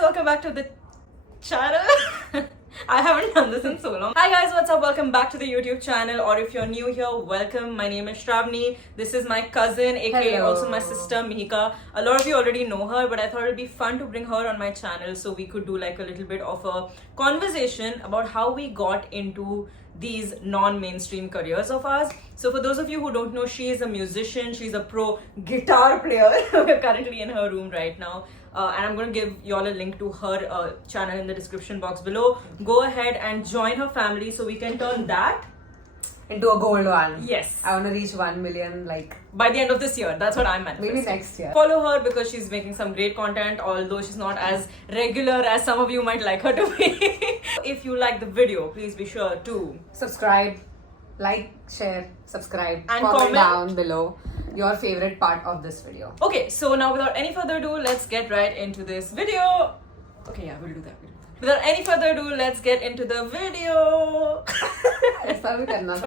welcome back to the channel. I haven't done this in so long. Hi guys, what's up? Welcome back to the YouTube channel, or if you're new here, welcome. My name is Shravani. This is my cousin, aka Hello. also my sister Mihika. A lot of you already know her, but I thought it'd be fun to bring her on my channel so we could do like a little bit of a conversation about how we got into these non-mainstream careers of ours. So for those of you who don't know, she is a musician. She's a pro guitar player. We're currently in her room right now. And I'm going to give y'all a link to her channel in the description box below. Go ahead and join her family so we can turn that into a gold one. Yes. I want to reach 1 million by the end of this year. That's what I'm manifesting. maybe next year. Follow her because she's making some great content, although she's not as regular as some of you might like her to be. If you like the video, please be sure to Subscribe, like, share, subscribe, And comment comment. down below your favorite part of this video. Okay, so now without any further ado, let's get right into this video. Okay, yeah, we'll do that. Without any further ado, let's get into the video. ऐसा भी करना था.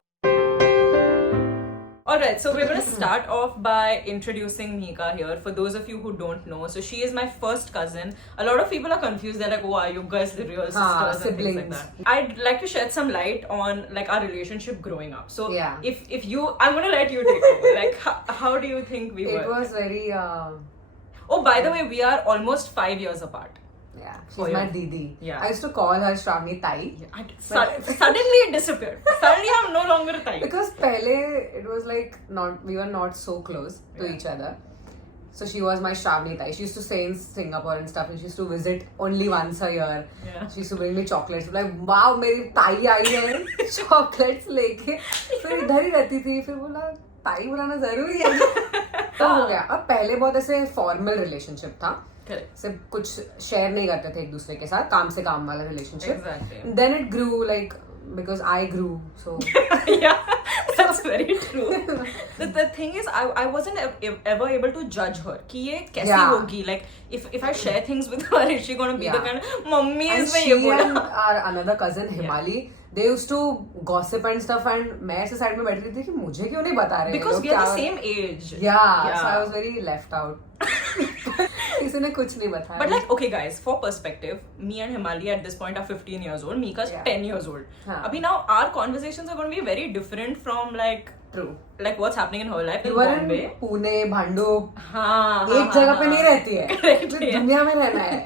Alright, so we're going to start off by introducing Mihika here. For those of you who don't know, so she is my first cousin. A lot of people are confused. They're like, oh, are you guys the real sisters and things like siblings. that. I'd like to shed some light on like our relationship growing up. So Yeah. if you, I'm going to let you take over. Like, how do you think we It were? was very, Oh, by the way, we are almost 5 years apart. yeah, she's Oh, my yeah. Didi. Yeah. I used to call her Shravani Tai. Suddenly it disappeared. Suddenly I'm no longer a type. Because pehle, it was like, we were not so close to Yeah. each other. So she was my Shravani Tai. She used to stay in Singapore and stuff, and she used to visit only once a year. Yeah. She used to bring me chocolates. Like, wow, मेरी ताई आई है chocolates लेके. फिर इधर ही रहती थी. फिर बोला ताई बुलाना जरूरी है. तो हो गया. और पहले बहुत ऐसे फॉर्मल रिलेशनशिप था. Correct. सिर्फ कुछ शेयर नहीं करते थे एक दूसरे के साथ, काम से काम वाला relationship. Exactly. Then it grew like because I grew, so Yeah, that's very true. The thing is, I wasn't ever able to judge her. कि ये कैसी Yeah. होगी? Like, if I share things with her, is she gonna be the Yeah. kind of mummy and is she ये and बोला? our another cousin Himali, they used to gossip and stuff, and मैं ऐसे side में बैठी थी कि मुझे क्यों नहीं बता रहे Because लोग we are the क्या- same age. Yeah, so I was very left out. किसी ने कुछ नहीं बताया. But like, okay guys, for perspective, me and Himali at this point are 15 years old. Mika's Yeah. 10 years old. हाँ. Abhi now our conversations are going to be very different from like True. what's happening in her life in You were in Bombay. Pune, Bhandup, हाँ, एक जगह पे नहीं रहती है. Correct फिर है. दुनिया में रहना है.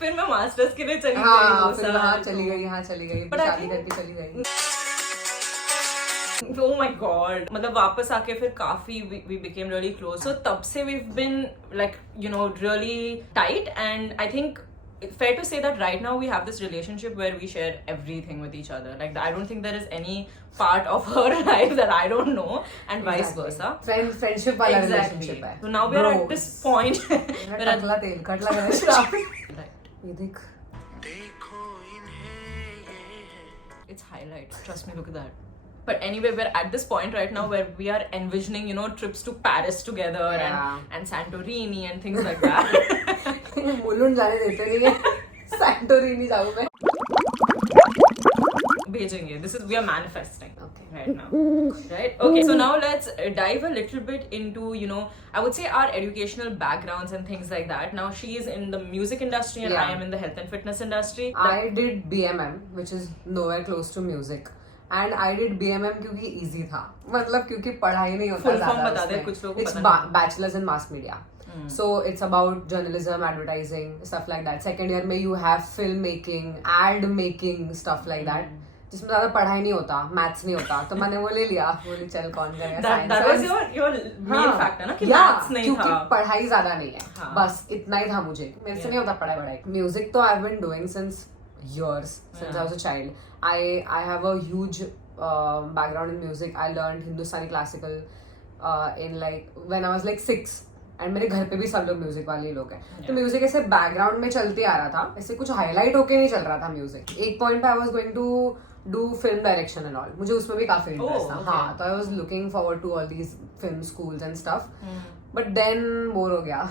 फिर मैं मास्टर्स के लिए चली गई हाँ, वो फिर साल. वहाँ चली गई, यहाँ चली गई, But फिर I शादी think- करके चली गई. Oh my god. मतलब वापस आके फिर काफी we became really close. So तब से we've been like, you know, really tight, and I think it's fair to say that right now we have this relationship where we share everything with each other. Like, I don't think there is any part of her life that I don't know, and vice Exactly. versa. Friendship वाला Exactly. relationship है. So now we are at Bros. this point. मेरा we're at, टकला तेल cut लग रहा है Shravani. right. ये देख. It's highlight. Trust me, look at that. But anyway, we're at this point right now where we are envisioning, you know, trips to Paris together Yeah. and Santorini and things like that. Mulund जाने देते नहीं है. Santorini जाऊँ मैं. भेजेंगे. This is, we are manifesting Okay. right now. Right? Okay, so now let's dive a little bit into, you know, I would say our educational backgrounds and things like that. Now she is in the music industry and Yeah. I am in the health and fitness industry. I did BMM, which is nowhere close to music. And I did BMM क्योंकि easy था. मतलब क्योंकि पढ़ाई नहीं होता Full form ज़्यादा बता दे, उसमें. कुछ लोगों को It's पता नहीं. bachelor's in mass media. So it's about journalism, advertising, stuff like that. Second year में you have film making, ad making, stuff like that. जिसमें ज़्यादा पढ़ाई नहीं होता, maths नहीं होता. तो मैंने वो ले लिया. बोली चल कौन करेगा that science. was your main factor ना कि Yeah, maths नहीं क्योंकि था. पढ़ाई ज्यादा नहीं है. हाँ. बस इतना ही था मुझे. मेरे से नहीं होता पढ़ाई. Music तो I've been doing since years, since I was a child. I have a huge background in music. I learned Hindustani classical in like when I was like 6. And मेरे घर पे भी सब लोग म्यूजिक वाले ही लोग हैं. तो म्यूजिक ऐसे बैकग्राउंड में चलते आ रहा था. ऐसे कुछ हाईलाइट होके नहीं चल रहा था म्यूजिक. एक पॉइंट पे I was going to do film direction and all. मुझे उसमें भी काफी इंटरेस्ट था. okay. हाँ, तो I was looking forward to all these film schools and stuff. But then bore हो गया.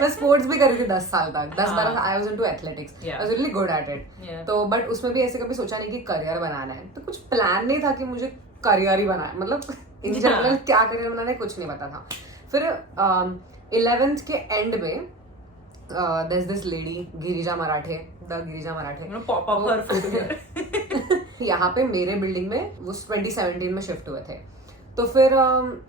मैं स्पोर्ट्स भी कर रही थी 10 साल तक. 10-12 I was into athletics. I was really good at it. Yeah. तो बट उसमें भी ऐसे कभी सोचा नहीं कि करियर बनाना है. तो कुछ प्लान नहीं था कि मुझे करियर ही बनाना है. मतलब इन जनरल क्या करियर बनाना है कुछ नहीं पता था. फिर 11th के एंड में there's this lady Girija Marathe, the Girija Marathe. You know, pop up her food here. यहाँ पे मेरे बिल्डिंग में वो 2017 में शिफ्ट हुए थे, तो फिर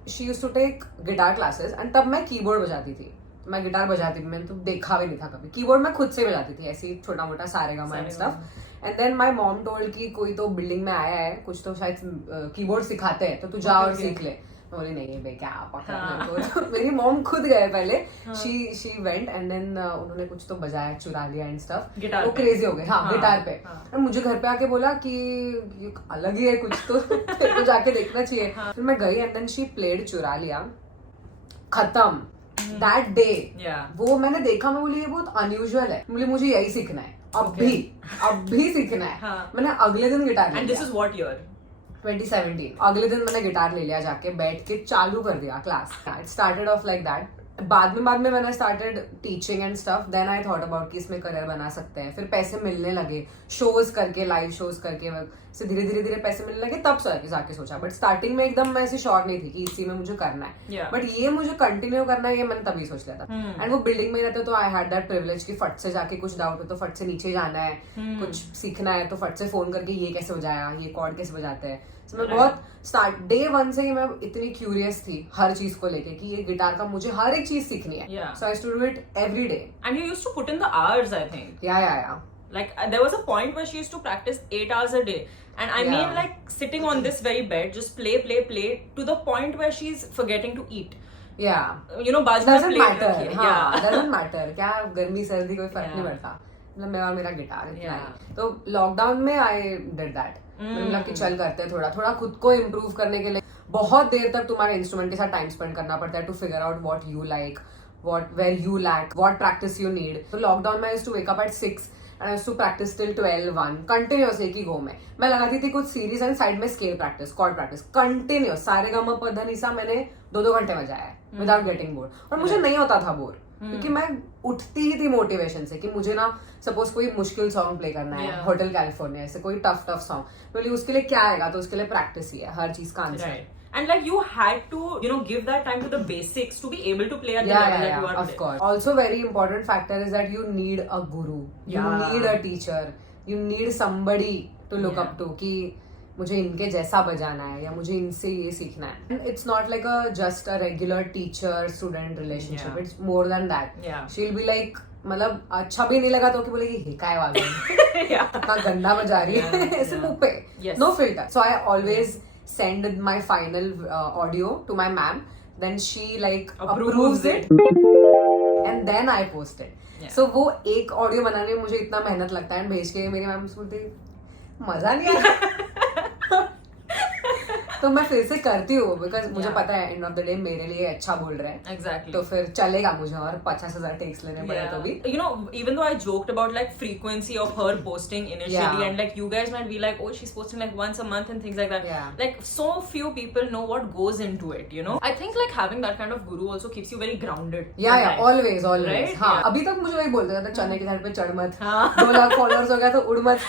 she used to take guitar classes and तब मैं कीबोर्ड बजाती थी. मैं गिटार बजाती थी, मैंने तो देखा भी नहीं था कभी. कीबोर्ड मैं खुद से बजाती थी, ऐसे ही छोटा मोटा Saregama and stuff. And then my mom told कि कोई तो बिल्डिंग में आया है, कुछ तो शायद कीबोर्ड सिखाते हैं, तो तू जा और सीख ले. बोली नहीं बे क्या पकड़. तो मेरी मॉम खुद गए पहले. शी वेंट एंड देन उन्होंने कुछ तो बजाया, चुरा लिया एंड स्टफ. वो क्रेजी हो गए. हाँ, गिटार पे. और मुझे घर पे आके बोला कि ये अलग ही है कुछ, तो जाके देखना चाहिए. फिर मैं गई एंड देन शी प्लेड चुरा लिया, खत्म. दैट डे वो मैंने देखा, मैं बोली ये बहुत अनयूजुअल है, बोली मुझे यही सीखना है, अब भी सीखना है. मैंने अगले दिन guitar and this is what year? 2017. अगले दिन मैंने गिटार ले लिया, जाके बैठ के चालू कर दिया class. It started off like that. बाद में मैंने started teaching and stuff. Then I thought about कि इसमें करियर बना सकते हैं. फिर पैसे मिलने लगे, शोज करके, लाइव शोज करके से धीरे धीरे पैसे मिलने लगे, तब जाके सोचा. बट स्टार्टिंग में एकदम मैं ऐसी श्योर नहीं थी कि इसी में मुझे करना है. बट ये मुझे कंटिन्यू करना है, ये मैंने तभी सोच लिया था. एंड वो बिल्डिंग में रहते तो आई हैड दैट प्रिविलेज कि फट से जाके कुछ डाउट हो तो फट से नीचे जाना है, कुछ सीखना है तो फट से फोन करके ये कैसे बजाया, ये कॉर्ड कैसे बजाते हैं. So, मैं बहुत डे 1 से ही मैं इतनी क्यूरियस थी हर चीज को लेके कि ये गिटार का मुझे हर एक चीज सीखनी है. So I used to do it every day. And you used to put in the hours, I think. Yeah. Like there was a point where she used to practice 8 hours a day. And I mean like sitting on this very bed, just play to the point where she's forgetting to eat. Yeah. You know, बाजू में plate matter. रखी है. हाँ, doesn't matter. क्या गर्मी सर्दी कोई फर्क नहीं पड़ता. मतलब मैं और मेरा गिटार इतना ही. तो लॉकडाउन में I did that. मतलब कि चल करते हैं थोड़ा खुद को इम्प्रूव करने के लिए. बहुत देर तक तुम्हारे इंस्ट्रूमेंट के साथ टाइम स्पेंड करना पड़ता है to figure out what you like, where you lack, what practice you need. तो लॉकडाउन में I used to wake up at 6 and I used to practice till 12-1 continuous एक ही गो में. मैं लगाती थी कुछ सीरीज एंड साइड में scale practice, chord practice, continuous. Saregama pa dha नी सा मैंने 2 घंटे बजाया है विदाउट गेटिंग बोर. और मुझे नहीं होता था बोर, क्योंकि मैं उठती ही थी मोटिवेशन से कि मुझे ना सपोज कोई मुश्किल सॉन्ग प्ले करना है, होटल कैलिफोर्निया से कोई टफ सॉन्ग, बोली उसके लिए क्या आएगा, तो उसके लिए प्रैक्टिस ही है हर चीज का answer. And like you had to, you know, give that time to the basics to be able to play at the level that you are of course. Also very important factor is that you need a guru, you need a teacher, you need somebody to look up to कि मुझे इनके जैसा बजाना है या मुझे इनसे ये सीखना है. It's not like just a regular teacher student relationship. It's more than that. She'll be like, मतलब अच्छा भी नहीं लगा तो कि बोलेगी हे काय वाला इतना गंदा बजा रही है ऐसे मुंह पे, no filter. So I always send my final audio to my ma'am, then she like approves it and then I post it. So वो एक ऑडियो बनाने में मुझे इतना मेहनत लगता है, भेज के मेरी मैम बोलती मजा नहीं आया. तो मैं फिर से करती हूँ बिकॉज मुझे पता है एंड ऑफ द डे मेरे लिए अच्छा बोल रहे हैं. Exactly. तो फिर चलेगा मुझे और 50,000 टेक्स लेने पड़े तो भी. You know, even though I joked about like frequency of her posting initially and like you guys might be like, oh, she's posting like once a month and things like that. Like so few people know what goes into it, you know. I think like having that kind of guru also keeps you very grounded. Yeah, always. Right? हाँ, अभी तक मुझे वही बोलते थे चने के घर पे चढ़ मत, 2 लाख फॉलोअर्स हो गया तो उड़ मत.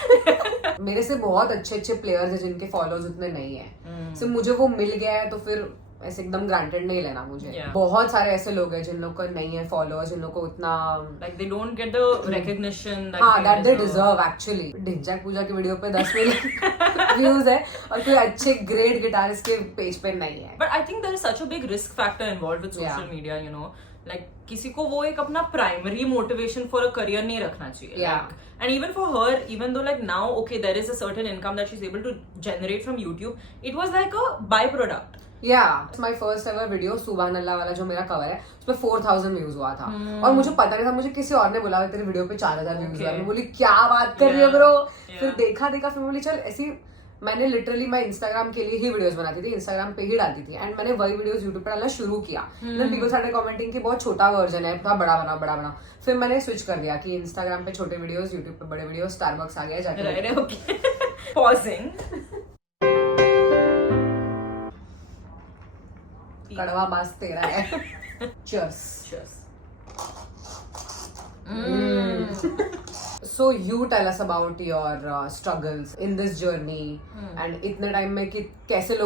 मेरे से बहुत अच्छे प्लेयर्स हैं जिनके फॉलोअर्स उतने नहीं है. So, मुझे वो मिल गया है तो फिर ऐसे एकदम ग्रांटेड नहीं लेना मुझे. बहुत सारे ऐसे लोग हैं जिन लोग को नहीं है फॉलोअर्स, जिन लोग को इतना like they don't get the recognition that they deserve actually. Dhinchak पूजा की वीडियो पे 10 मिलियन व्यूज है और कोई अच्छे ग्रेट गिटारिस्ट के पेज पे नहीं है. But I think there is such a big risk factor involved with social media, you know. Like किसी को वो एक अपना primary motivation for a career नहीं रखना चाहिए. And even for her, even though like now okay there is a certain income that she's able to generate from YouTube, it was like a byproduct. It's my first ever video, सुभान अल्लाह वाला जो मेरा cover है, उसमें 4,000 views हुआ था. और मुझे पता नहीं था, मुझे किसी और ने बोला तेरे वीडियो पे 4,000 व्यूज हुआ. मैं बोली क्या बात कर रही हो ब्रो. फिर देखा फिर बोली चल ऐसी. मैंने लिटरली मैं इंस्टाग्राम के लिए ही वीडियोस बनाती थी, इंस्टाग्राम पे ही डालती थी एंड मैंने वही वीडियोस यूट्यूब पे डालना शुरू किया. देन पीपल स्टार्टेड कमेंटिंग कि बहुत छोटा वर्जन है, थोड़ा बड़ा बनाओ. फिर मैंने स्विच कर दिया कि इंस्टाग्राम पे छोटे वीडियोस, यूट्यूब पे बड़े वीडियोस. स्टारबक्स आ गया जाके. Pausing. कड़वा बास तेरा है. Cheers. So you tell us about your struggles in this journey and इतने टाइम में कि कैसे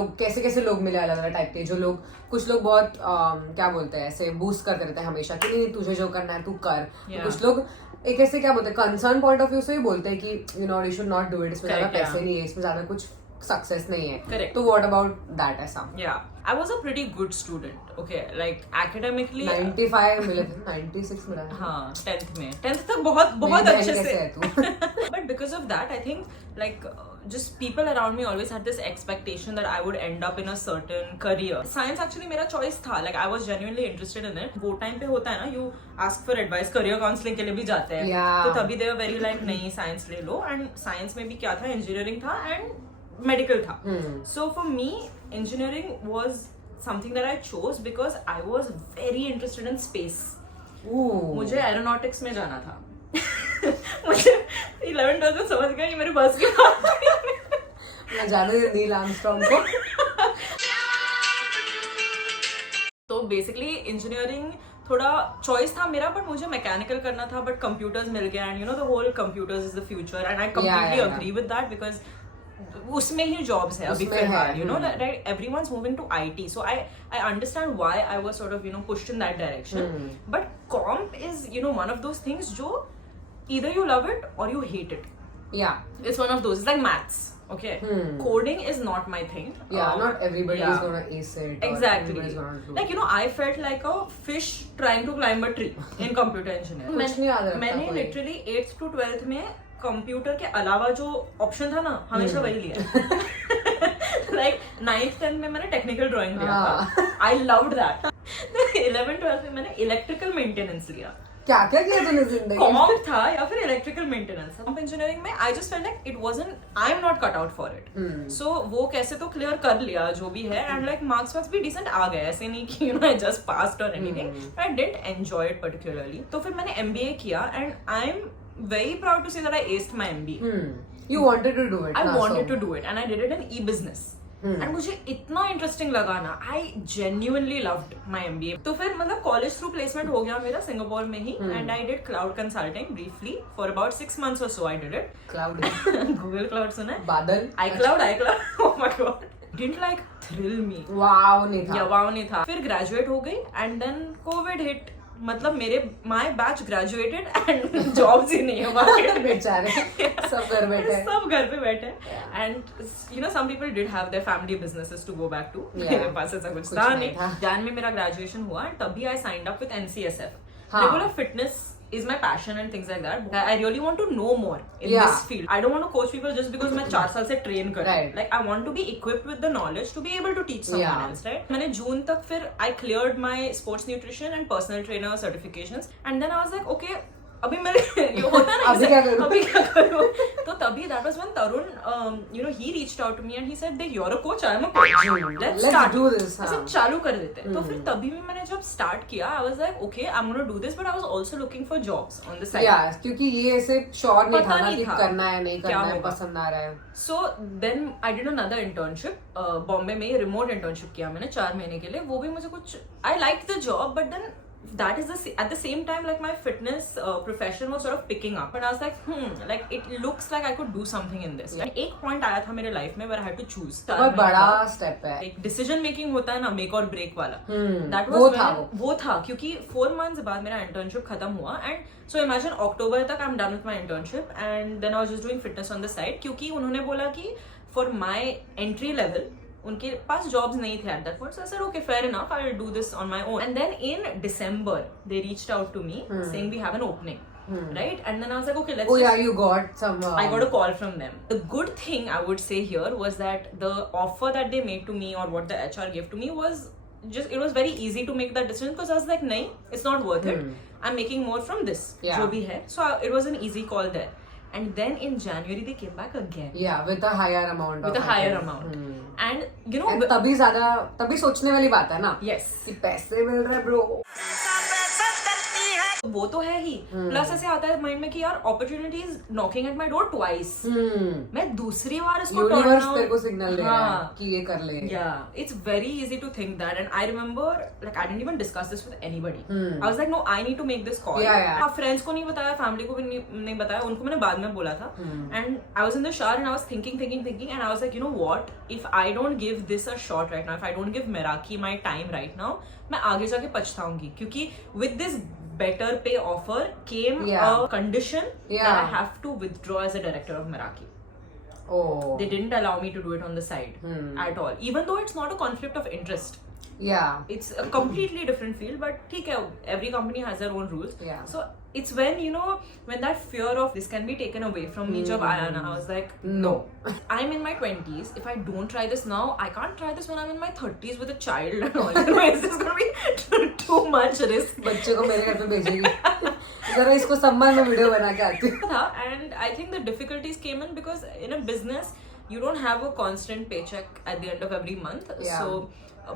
लोग मिले अलग अलग टाइप के, जो लोग, कुछ लोग बहुत क्या बोलते हैं, ऐसे बूस्ट करते रहते हैं हमेशा कि नहीं तुझे जो करना है तू कर, तो कुछ लोग एक ऐसे क्या बोलते हैं कंसर्न पॉइंट ऑफ व्यू से ही बोलते हैं कि you no you should not do it, इसमें ज्यादा पैसे नहीं है, इसमें ज्यादा कुछ सक्सेस नहीं है. Correct. तो व्हाट अबाउट दैट ऐसा? Yeah, I was a pretty good student. Okay, like academically 95 मिले थे, 96 मिला था. हाँ 10th तक बहुत मेरी बहन अच्छे कैसे से है तू? but because of that I think like just people around me always had this expectation that I would end up in a certain career. Science actually मेरा choice था, like I was genuinely interested in it. वो time पे होता है ना, you ask for advice, career counseling के लिए भी जाते हैं. Yeah. तो तभी they were very like नहीं science ले लो, and science में भी क्या था, engineering था and medical था. So for me engineering was something that I chose because I was very interested in space. मुझे एरोनॉटिक्स में जाना था. मुझे 11th-12th में समझ गया कि मेरे बस की बात नहीं. मैं जाने दे नील आर्मस्ट्रॉन्ग को. तो बेसिकली इंजीनियरिंग थोड़ा चॉइस था मेरा, बट मुझे मैकेनिकल करना था, बट कंप्यूटर्स मिल गया and you know the whole computers is the future and I completely agree with that because उसमें ही जॉब्स है अभी फिलहाल, you know right, everyone's moving to IT, so I understand why I was sort of, you know, pushed in that direction. But comp is, you know, one of those things जो either you love it or you hate it. Yeah. It's one of those. It's like maths. Okay. Coding is not my thing. Yeah, not everybody is gonna ace it. Exactly. Gonna like, you know, I felt like a fish trying to climb a tree in computer engineering. कुछ नहीं याद रखता मैंने कोई. literally 8th to 12th में computer के अलावा जो ऑप्शन था ना हमेशा वही लिया. लाइक 9th-10th में मैंने टेक्निकल ड्राइंग लिया था. I loved that. 11th-12th में मैंने इलेक्ट्रिकल मेंटेनेंस लिया. क्या क्या किया तूने जिंदगी में? कॉम्प था या फिर इलेक्ट्रिकल मेंटेनेंस. कॉम्प इंजीनियरिंग में I just felt like it wasn't, I am not cut out for it. So वो कैसे तो क्लियर कर लिया जो भी है एंड लाइक मार्क्स भी डिसेंट आ गए, ऐसे नहीं कि you know I just passed और anything. I didn't enjoy it particularly. तो फिर मैंने MBA किया and I am very proud to say that I aced my MBA. You wanted to do it. I na, wanted so. to do it and I did it in e-business. And मुझे इतना interesting लगा ना, I genuinely loved my MBA. तो फिर मतलब college through placement हो गया मेरा सिंगापुर में ही and I did cloud consulting briefly for about 6 months or so. I did it. Cloud. Google Cloud सुना है? बादल. iCloud. Oh my god. Didn't like thrill me. Wow नहीं था. या wow नहीं था. फिर ग्रेजुएट हो गई and then COVID hit. मतलब मेरे my batch graduated and jobs ही नहीं है मार्केट में. बेचारे सब घर बैठे. सब घर पे बैठे and you know some people did have their family businesses to go back to. मेरे पास ऐसा कुछ था नहीं. जान में मेरा ग्रेजुएशन हुआ एंड तभी I signed up with NCSF. Regular fitness is my passion and things like that. I really want to know more in this field. I don't want to coach people just because मैं 4 साल से train कर रही हूँ. Like I want to be equipped with the knowledge to be able to teach someone else, right? मैंने जून तक फिर I cleared my sports nutrition and personal trainer certifications and then I was like okay अभी मेरे ये होता ना अभी क्या करूँ. तो तभी that was when Tarun you know he reached out to me and he said देख you're a coach, I'm a coach, let's do this. ऐसे चालू कर देते हैं. तो फिर तभी भी मैंने जब स्टार्ट किया I was like okay I'm gonna do this but I was also looking for jobs on the side. Yeah, क्योंकि ये ऐसे श्योर नहीं था ना कि करना है नहीं करना है, पसंद आ रहा है. So then I did another internship. Bombay में रिमोट इंटर्नशिप किया मैंने 4 महीने के लिए. वो भी मुझे कुछ I liked the job but then that is at the same time like my fitness profession was sort of picking up and I was like like it looks like I could do something in this. And एक point आया था मेरे life में where I had to choose. बहुत बड़ा step है. एक decision making होता है ना, मेक और ब्रेक वाला. That was वो था क्योंकि 4 months बाद मेरा इंटर्नशिप खत्म हुआ and so imagine अक्टूबर तक I'm done with my internship and then I was just doing fitness on the side क्योंकि उन्होंने बोला कि for my entry level उनके पास जॉब्स नहीं थे at that point. So I said okay fair enough, I will do this on my own. And then in December they reached out to me saying we have an opening. Right? And then I was like okay let's you got some I got a call from them. The good thing I would say here was that the offer that they made to me or what the HR gave to me was just it was very easy to make that decision because I was like nahi it's not worth it. I'm making more from this जो भी है. So it was an easy call there. And then in January they came back again. Yeah, with a higher amount. With a higher amount. And you know. And तभी सोचने वाली बात है ना. Yes. कि पैसे मिल रहे bro. वो तो है ही, प्लस ऐसे आता है माइंड में कि यार opportunity is knocking at my door twice, मैं दूसरी बार इसको यूनिवर्स तेरे को सिग्नल दे रहा है कि ये कर ले. Yeah, it's very easy to think that, and I remember like I didn't even discuss this with anybody. I was like, no, I need to make this call. Yeah. Friends को नहीं बताया, family को भी नहीं बताया, उनको मैंने बाद में बोला था. And I was in the shower and I was thinking, and I was like, you know what? If I don't give this a shot right now, if I don't give Meraki my time right now, मैं आगे जाके पछताऊंगी, क्योंकि with this better pay offer came a condition that I have to withdraw as a director of Meraki. Oh. They didn't allow me to do it on the side at all, even though it's not a conflict of interest. Yeah. It's a completely different field, but ठीक है, every company has their own rules. Yeah. So it's when, you know, when that fear of this can be taken away from me जब आया ना, I was like, no. I'm in my 20s. If I don't try this now, I can't try this when I'm in my 30s with a child and all. You know, it's just gonna be too much risk. बच्चे को मेरे घर पे भेजेगी. जरा इसको सम्मान में वीडियो बना के आती हूँ. And I think the difficulties came in because in a business you don't have a constant paycheck at the end of every month. Yeah. So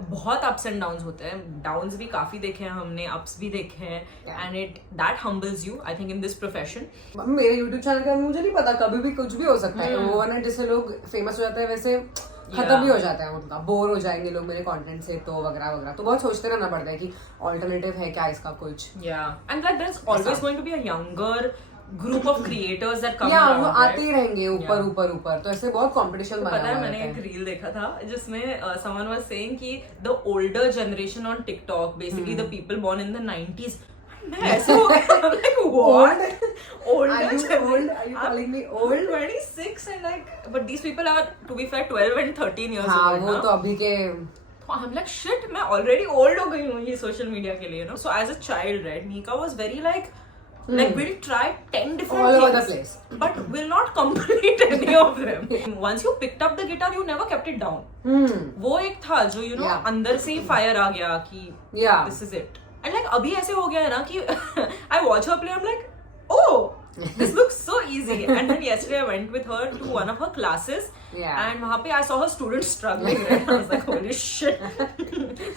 बहुत अप्स एंड डाउन्स होते हैं, डाउन्स भी काफी देखे हैं हमने, अप्स भी देखे हैं, and it that हम्बल्स you I think in this profession. मेरे YouTube चैनल का मुझे नहीं पता, कभी भी कुछ भी हो सकता है. ओवरनाइट जैसे लोग फेमस हो जाते हैं वैसे खत्म भी हो जाता है, उनका बोर हो जाएंगे लोग मेरे कंटेंट से, तो वगैरह वगैरह. तो बहुत सोचते रहना पड़ता है कि ऑल्टरनेटिव है क्या इसका कुछ. And like there is always going to be a younger group of creators that come around, वो आते ही रहेंगे ऊपर ऊपर ऊपर, तो ऐसे बहुत कंपटीशन बना हुआ है. पता है, मैंने एक रील देखा था जिसमें समवन वाज सेइंग कि the older generation on TikTok, basically the people born in the 90s, मैं ऐसे हो गया, like what? Older old? Are you calling me old? 26 and like, but these people are, to be fair, 12 and 13 years हाँ, old. वो तो अभी के. I'm like shit, मैं already old हो गई हूँ ये social media के लिए, you know. So as a child, right, Mika was very like we'll try 10 different all things over the place, but we'll not complete any of them. Once you picked up the guitar, you never kept it down. वो एक था जो you know अंदर से ही fire आ गया कि this is it. And like अभी ऐसे हो गया है ना कि I watch her play, I'm like, oh, this looks so easy. And then yesterday I went with her to one of her classes, and वहाँ पे I saw her students struggling. Right? I was like, holy shit,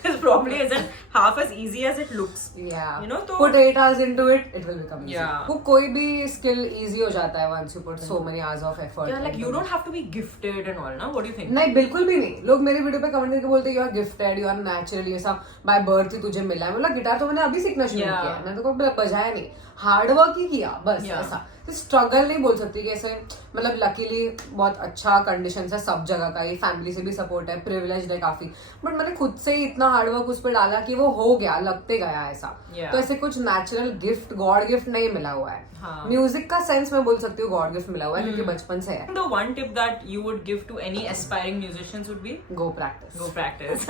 this probably isn't half as easy as it looks. Yeah. You know, तो put 8 hours into it, it will become easy. Yeah. वो कोई भी skill easy हो जाता है once you put so many hours of effort. Yeah, like you don't have to be gifted and all, ना? What do you think? नहीं, बिल्कुल भी नहीं. लोग मेरे वीडियो पे कमेंट करके बोलते हैं you are gifted, you are natural, ये सब by birth ही तुझे मिला है. मतलब गिटार तो मैंने अभी सीखना शुरू किया है, मैंने तो कभी बजाया नहीं, हार्ड वर्क ही किया बस. ऐसा स्ट्रगल नहीं बोल सकती कि ऐसे, मतलब लकीली बहुत अच्छा कंडीशन है सब जगह का, ये फैमिली से भी सपोर्ट है, प्रिविलेज है काफी, बट मैंने खुद से ही इतना हार्ड वर्क उस पर डाला कि वो हो गया, लगते गया ऐसा. तो ऐसे कुछ नेचुरल गिफ्ट, गॉड गिफ्ट नहीं मिला हुआ है. म्यूजिक का सेंस मैं बोल सकती हूँ गॉड गिफ्ट मिला हुआ है, क्योंकि बचपन से है. The one tip that you would give to any aspiring musicians would be go practice. Go practice.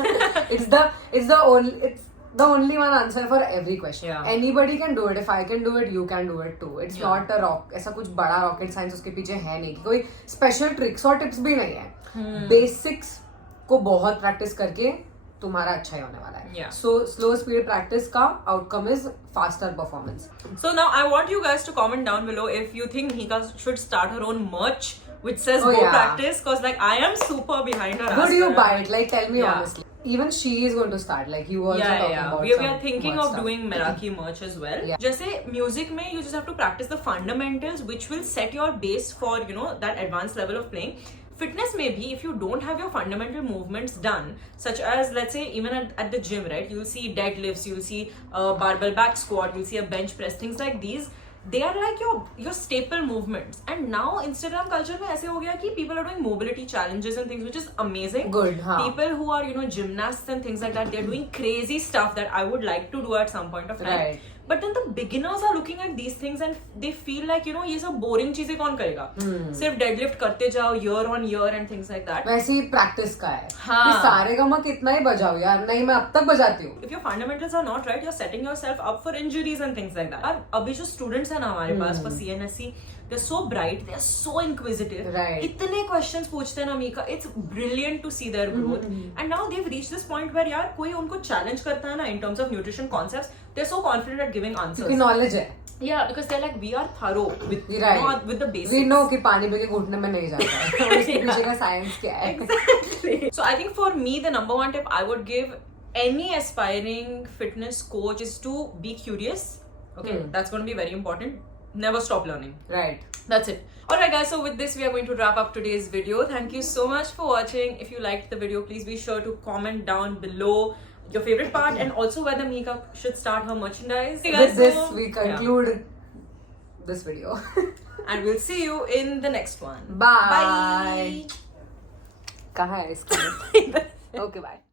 It's the only one answer for every question. Yeah. Anybody can do it. If I can do it, you can do it too. It's not a rock. ऐसा कुछ बड़ा rocket science उसके पीछे है नहीं, कि कोई special tricks और tips भी नहीं है. Basics को बहुत practice करके तुम्हारा अच्छा ही होने वाला है. So slow speed practice का outcome is faster performance. So now I want you guys to comment down below if you think Mika should start her own merch which says go practice, because like I am super behind her. Would you buy it? Like tell me honestly. Even she is going to start. Like you also talking about. We are thinking of doing Meraki merch as well. जैसे music में you just have to practice the fundamentals which will set your base for, you know, that advanced level of playing. Fitness maybe, if you don't have your fundamental movements done, such as let's say even at the gym, right, you'll see deadlifts, you'll see barbell back squat, you'll see a bench press, things like these. They are like your staple movements. And now Instagram culture में ऐसे हो गया कि people are doing mobility challenges and things, which is amazing. Good, huh? People who are, you know, gymnasts and things like that, they're doing crazy stuff that I would like to do at some point of time. Right. But then the beginners are looking at these things and they feel like, you know, ये सब boring चीजें कौन करेगा? सिर्फ deadlift करते जाओ year on year and things like that. वैसे ही practice का है. हाँ. सारे गामा कितना ही बजाओ यार, नहीं मैं अब तक बजाती हूँ. If your fundamentals are not right, you're setting yourself up for injuries and things like that. और अभी जो students हैं ना हमारे पास for CNSC, they're so bright, they're so inquisitive. Right. इतने questions पूछते हैं ना Mika, it's brilliant to see their growth. And now they've reached this point where यार कोई उनको challenge करता है ना in terms of nutrition concepts, they're so confident at giving answers. क्योंकि knowledge है. Yeah, because they're like, we are thorough with, right. you know, with the basics. We know कि पानी पे के घुटने में नहीं जाता है. और इसके पीछे का science क्या है? Exactly. So I think for me, the number one tip I would give any aspiring fitness coach is to be curious Okay, that's going to be very important. Never stop learning. Right. That's it. Alright guys, so with this we are going to wrap up today's video. Thank you so much for watching. If you liked the video, please be sure to comment down below your favorite part and also whether Mika should start her merchandise. Hey guys, With this, so- we conclude this video. and we'll see you in the next one. Bye. कहाँ है इसका? Okay, bye.